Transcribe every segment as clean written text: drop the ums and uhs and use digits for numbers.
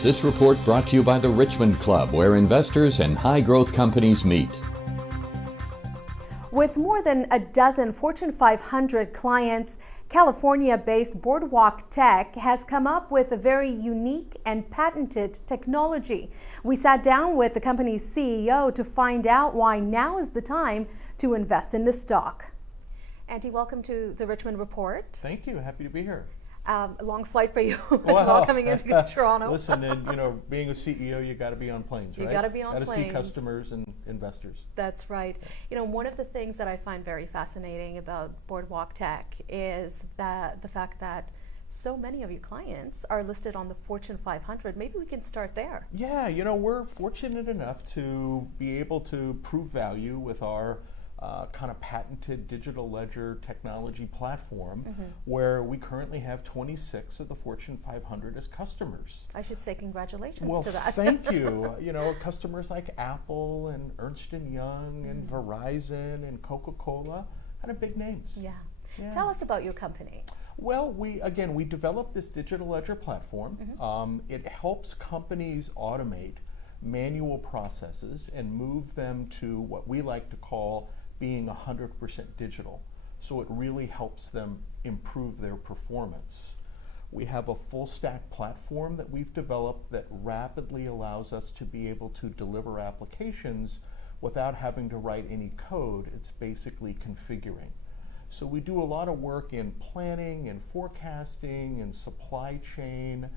This report brought to you by the Richmond Club, where investors and high-growth companies meet. With more than a dozen Fortune 500 clients, California-based BoardwalkTech has come up with a very unique and patented technology. We sat down with the company's CEO to find out why now is the time to invest in this stock. Andy, welcome to the Richmond Report. Thank you. Happy to be here. A long flight for you as well, coming into Toronto. Listen, and, being a CEO, you got to be on planes, right? You got to be on planes. Got to see customers and investors. That's right. One of the things that I find very fascinating about BoardwalkTech is that the fact that so many of your clients are listed on the Fortune 500. Maybe we can start there. Yeah, we're fortunate enough to be able to prove value with our kind of patented digital ledger technology platform, where we currently have 26 of the Fortune 500 as customers. I should say congratulations to that. Well, thank you. Customers like Apple and Ernst & Young and Verizon and Coca-Cola, kind of big names. Yeah. Tell us about your company. Well, we developed this digital ledger platform. It helps companies automate manual processes and move them to what we like to call being 100% digital. So it really helps them improve their performance. We have a full stack platform that we've developed that rapidly allows us to be able to deliver applications without having to write any code. It's basically configuring. So we do a lot of work in planning and forecasting and supply chain,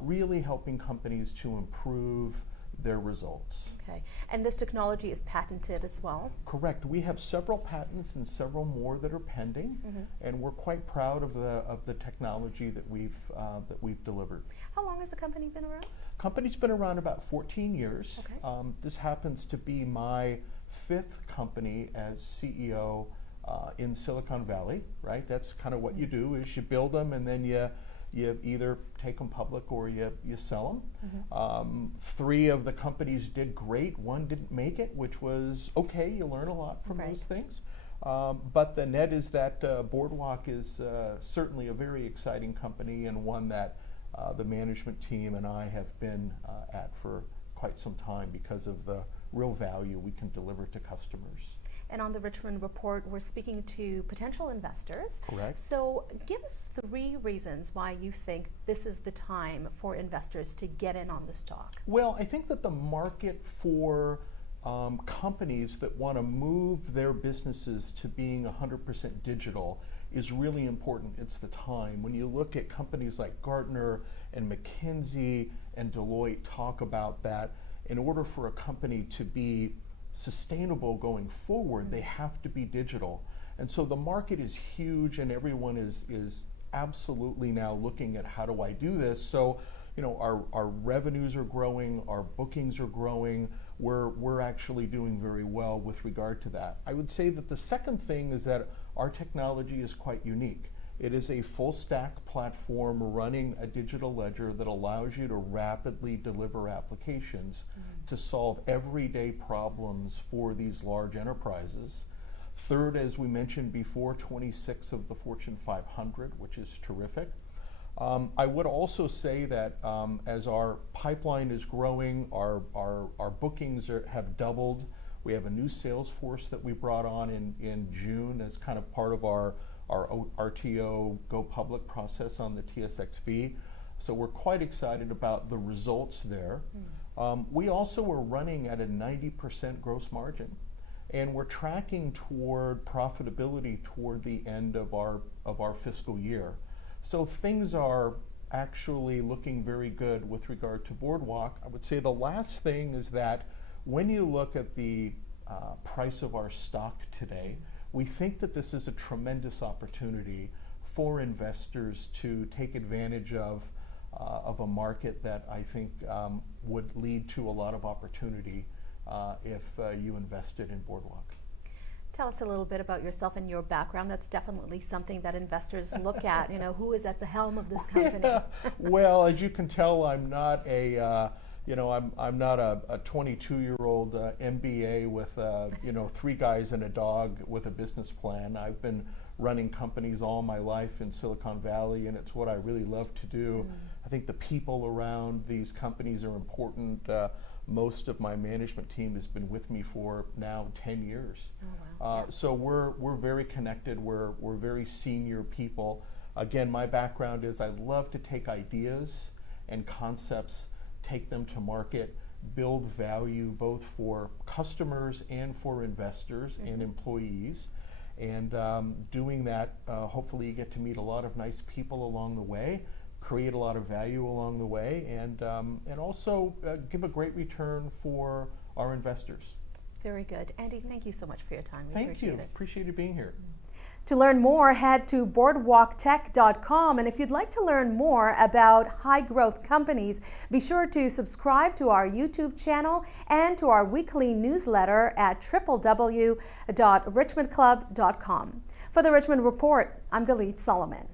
really helping companies to improve their results. Okay, and this technology is patented as well? Correct. We have several patents and several more that are pending, and we're quite proud of the technology that we've delivered. How long has the company been around? Company's been around about 14 years. Okay. This happens to be my 5th company as CEO in Silicon Valley, right? That's kind of what you do, is you build them and then you either take them public or you sell them. 3 of the companies did great. 1 didn't make it, which was okay. You learn a lot from those things. But the net is that Boardwalk is certainly a very exciting company, and one that the management team and I have been at for quite some time because of the real value we can deliver to customers. And on the Richmond Report, we're speaking to potential investors. Correct. So give us 3 reasons why you think this is the time for investors to get in on the stock. Well, I think that the market for companies that want to move their businesses to being 100% digital is really important. It's the time. When you look at companies like Gartner and McKinsey and Deloitte talk about that, in order for a company to be sustainable going forward, they have to be digital. And so the market is huge, and everyone is absolutely now looking at how do I do this. So, our revenues are growing, our bookings are growing. We're actually doing very well with regard to that. I would say that the second thing is that our technology is quite unique. It is a full stack platform running a digital ledger that allows you to rapidly deliver applications to solve everyday problems for these large enterprises. Third, as we mentioned before, 26 of the Fortune 500, which is terrific. I would also say that as our pipeline is growing, our bookings have doubled. We have a new sales force that we brought on in June as kind of part of our RTO go public process on the TSX-V. So we're quite excited about the results there. We also are running at a 90% gross margin, and we're tracking toward profitability toward the end of our fiscal year. So things are actually looking very good with regard to Boardwalk. I would say the last thing is that when you look at the price of our stock today, we think that this is a tremendous opportunity for investors to take advantage of a market that I think would lead to a lot of opportunity if you invested in Boardwalk. Tell us a little bit about yourself and your background. That's definitely something that investors look at. Who is at the helm of this company? Yeah. Well, as you can tell, I'm not a I'm not a 22-year-old MBA with 3 guys and a dog with a business plan. I've been running companies all my life in Silicon Valley, and it's what I really love to do. I think the people around these companies are important. Most of my management team has been with me for now 10 years. Oh, wow. So we're very connected, we're very senior people. Again, my background is I love to take ideas and concepts, take them to market, build value both for customers and for investors and employees. And doing that, hopefully you get to meet a lot of nice people along the way, create a lot of value along the way, and also give a great return for our investors. Very good. Andy, thank you so much for your time. We Thank appreciate you. it. Appreciate you being here. To learn more, head to BoardwalkTech.com. And if you'd like to learn more about high growth companies, be sure to subscribe to our YouTube channel and to our weekly newsletter at www.richmondclub.com. For the Richmond Report, I'm Galit Solomon.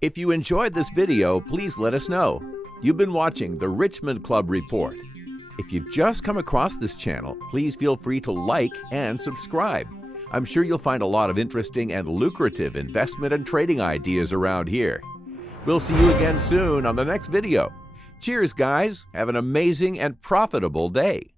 If you enjoyed this video, please let us know. You've been watching the Richmond Club Report. If you've just come across this channel, please feel free to like and subscribe. I'm sure you'll find a lot of interesting and lucrative investment and trading ideas around here. We'll see you again soon on the next video. Cheers, guys. Have an amazing and profitable day.